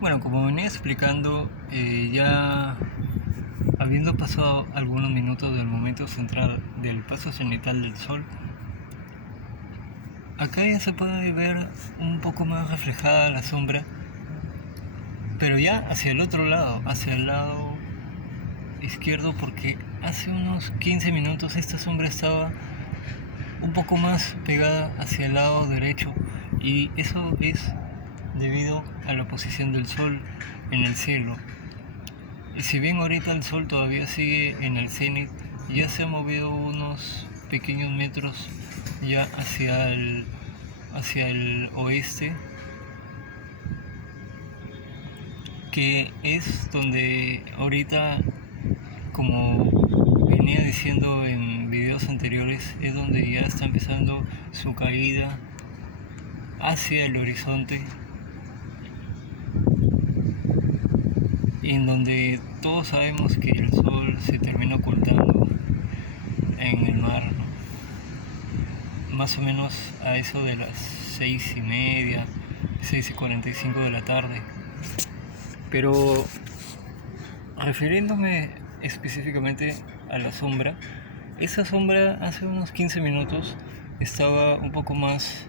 Bueno, como venía explicando, ya habiendo pasado algunos minutos del momento central del paso cenital del Sol, acá ya se puede ver un poco más reflejada la sombra, pero ya hacia el otro lado, hacia el lado izquierdo, porque hace unos 15 minutos esta sombra estaba un poco más pegada hacia el lado derecho, y eso es debido a la posición del Sol en el cielo. Y si bien ahorita el sol todavía sigue en el cenit, ya se ha movido unos pequeños metros ya hacia el oeste, que es donde ahorita, como venía diciendo en videos anteriores, es donde ya está empezando su caída hacia el horizonte, en donde todos sabemos que el sol se termina ocultando en el mar, ¿no? Más o menos a eso de las 6:30, 6:45 de la tarde. Pero refiriéndome específicamente a la sombra, esa sombra hace unos 15 minutos estaba un poco más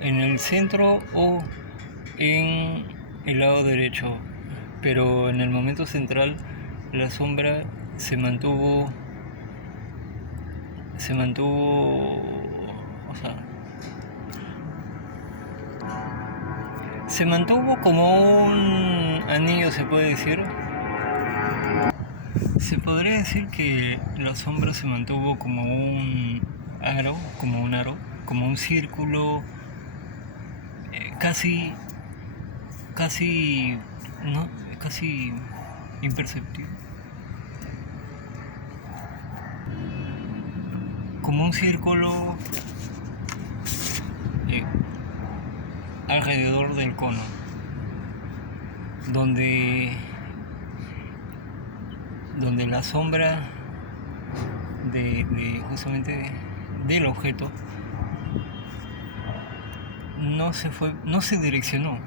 en el centro o en el lado derecho, pero en el momento central la sombra se mantuvo, o sea, se mantuvo como un anillo, se puede decir. Se podría decir que la sombra se mantuvo como un aro, como un círculo, casi, casi, no, casi imperceptible, como un círculo eh, alrededor del cono, donde la sombra justamente del objeto no se direccionó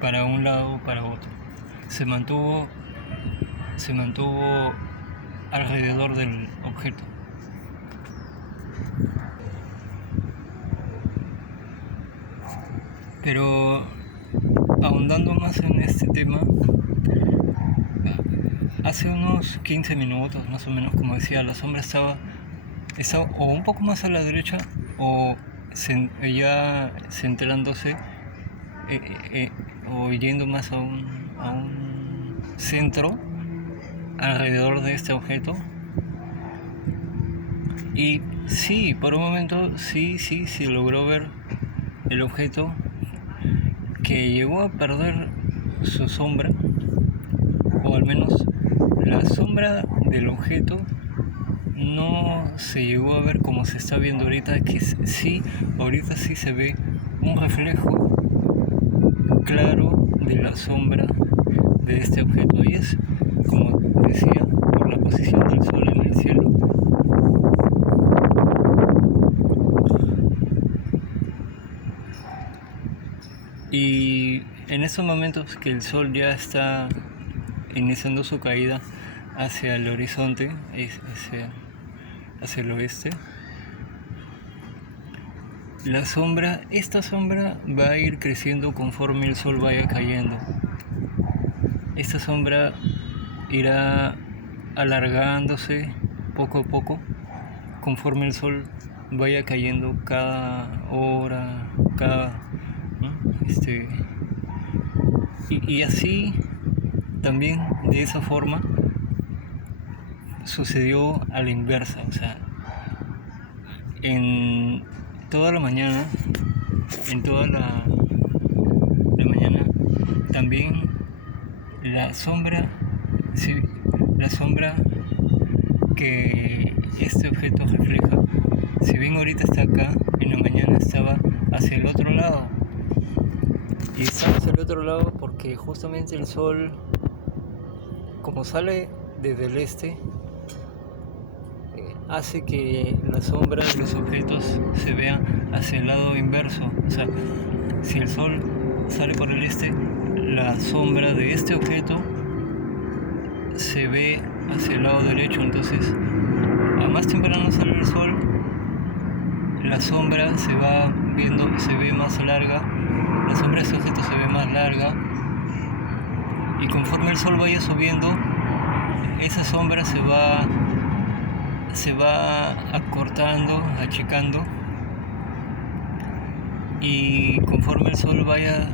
para un lado o para otro, se mantuvo alrededor del objeto. Pero ahondando más en este tema, hace unos 15 minutos más o menos, como decía, la sombra estaba o un poco más a la derecha o ya centrándose, o yendo más a un centro alrededor de este objeto. Y sí, por un momento sí se logró ver el objeto, que llegó a perder su sombra, o al menos la sombra del objeto no se llegó a ver como se está viendo ahorita, que sí, ahorita sí se ve un reflejo claro de la sombra de este objeto, y es, como decía, por la posición del sol en el cielo. Y en estos momentos que el sol ya está iniciando su caída hacia el horizonte, hacia el oeste, esta sombra va a ir creciendo conforme el sol vaya cayendo. Esta sombra irá alargándose poco a poco conforme el sol vaya cayendo cada hora, ¿no? Y así también, de esa forma, sucedió a la inversa. O sea, en toda la mañana, en toda la mañana, también la sombra, sí, la sombra que este objeto refleja, si bien ahorita está acá, en la mañana estaba hacia el otro lado. Y está hacia el otro lado porque justamente el sol, como sale desde el este, hace que la sombra de los objetos se vea hacia el lado inverso. O sea, si el sol sale por el este, la sombra de este objeto se ve hacia el lado derecho. Entonces, a más temprano sale el sol, la sombra se ve más larga, la sombra de este objeto se ve más larga, y conforme el sol vaya subiendo, esa sombra se va acortando, achicando, y conforme el sol vaya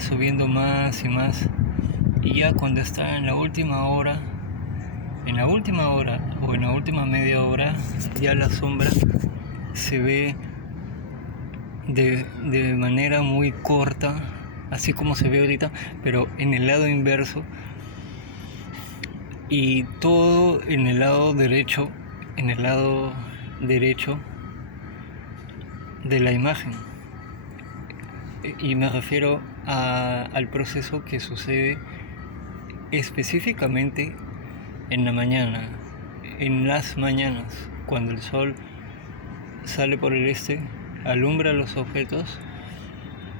subiendo más y más, y ya cuando está en la última hora o en la última media hora, ya la sombra se ve de manera muy corta, así como se ve ahorita, pero en el lado inverso, y todo en el lado derecho de la imagen. Y me refiero al proceso que sucede específicamente en la mañana, en las mañanas, cuando el sol sale por el este, alumbra los objetos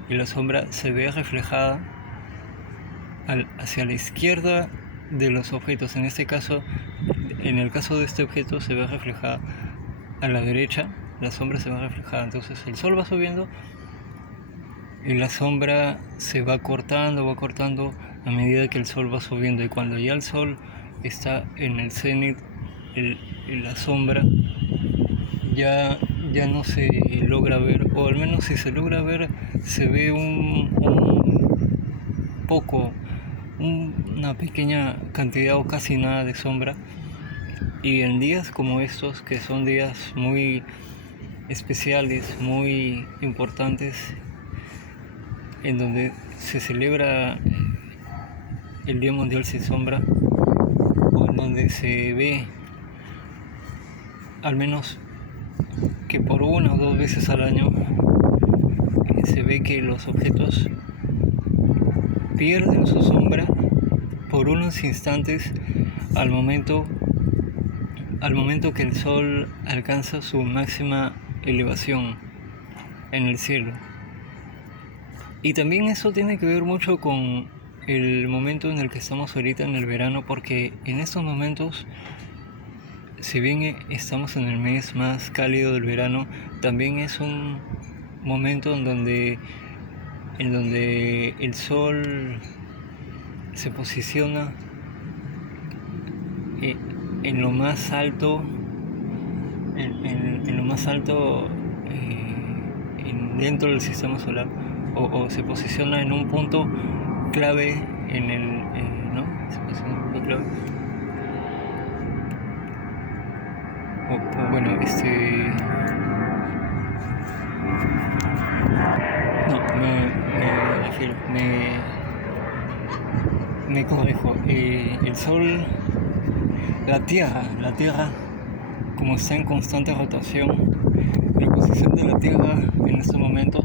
y la sombra se ve reflejada hacia la izquierda de los objetos. En el caso de este objeto, se ve reflejada a la derecha, la sombra se ve reflejada. Entonces el sol va subiendo y la sombra se va cortando a medida que el sol va subiendo, y cuando ya el sol está en el cenit, la sombra ya no se logra ver, o al menos si se logra ver, se ve una pequeña cantidad o casi nada de sombra. Y en días como estos, que son días muy especiales, muy importantes, en donde se celebra el Día Mundial Sin Sombra, o en donde se ve, al menos que por 1 o 2 veces al año, se ve que los objetos pierden su sombra por unos instantes al momento que el sol alcanza su máxima elevación en el cielo. Y también eso tiene que ver mucho con el momento en el que estamos ahorita, en el verano, porque en estos momentos, si bien estamos en el mes más cálido del verano, también es un momento en donde el sol se posiciona en lo más alto, dentro del sistema solar, o se posiciona en un punto clave ¿no? Se posiciona en un punto clave. Me corrijo. El sol, la Tierra, como está en constante rotación, la posición de la Tierra en estos momentos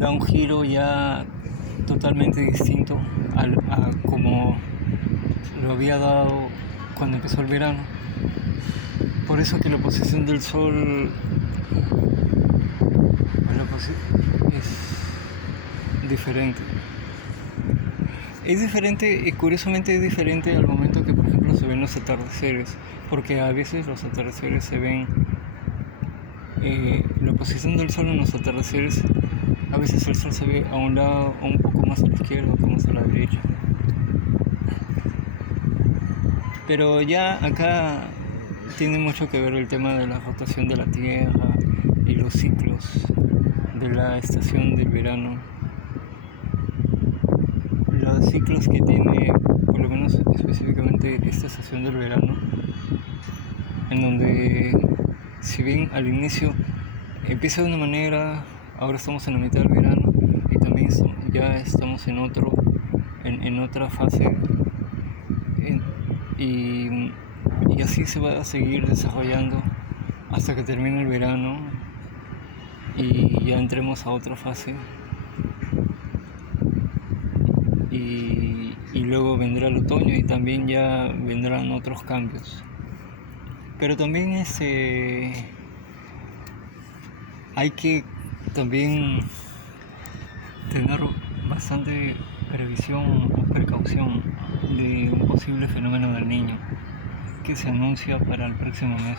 da un giro ya totalmente distinto a como lo había dado cuando empezó el verano. Por eso que la posición del sol es diferente. Es diferente, y curiosamente es diferente al momento que, por ejemplo, se ven los atardeceres, porque a veces los atardeceres se ven, la posición del sol en los atardeceres, a veces el sol se ve a un lado, o un poco más a la izquierda, o más a la derecha. Pero ya acá tiene mucho que ver el tema de la rotación de la Tierra y los ciclos de la estación del verano. Los ciclos que tiene, por lo menos específicamente, esta estación del verano, en donde, si bien al inicio empieza de una manera, ahora estamos en la mitad del verano, y también ya estamos en otra fase, y así se va a seguir desarrollando hasta que termine el verano y ya entremos a otra fase. Y luego vendrá el otoño, y también ya vendrán otros cambios. Pero también hay que también tener bastante previsión o precaución de un posible fenómeno del niño que se anuncia para el próximo mes.